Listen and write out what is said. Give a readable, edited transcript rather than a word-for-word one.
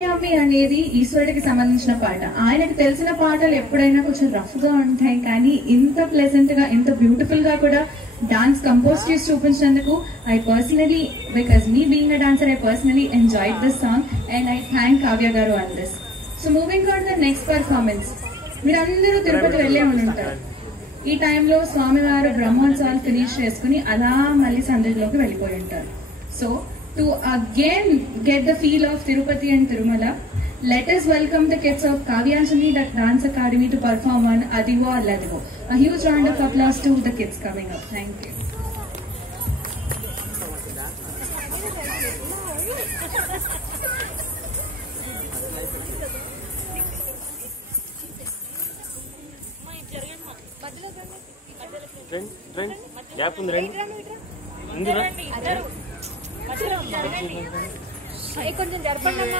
అనేది ఈశ్వరుడికి సంబంధించిన పాట. ఆయనకు తెలిసిన పాటలు ఎప్పుడైనా కొంచెం రఫ్ గా ఉంటాయి, కానీ ఇంత ప్లెజెంట్ గా ఇంత బ్యూటిఫుల్ గా కూడా డాన్స్ కంపోజ్ చేసి చూపించినందుకు I personally, because me being a dancer, I personally enjoyed this song and I thank Kavya garu on this. So moving on the next performance. మీరందరూ తిరుపతి వెళ్లే ఉంటారు. ఈ టైంలో స్వామివారు బ్రహ్మోత్సవాలు ఫినిష్ చేసుకుని అలా మళ్ళీ సందడిలోకి వెళ్ళిపోయి ఉంటారు. So to again get the feel of Tirupati and Tirumala, let us welcome the kids of Kavyanjali Dance Academy to perform on Adivo Alladivo. A huge round of applause to the kids coming up. Thank you. Gap ఉంది రండి. కొంచెం జరపండి అన్న.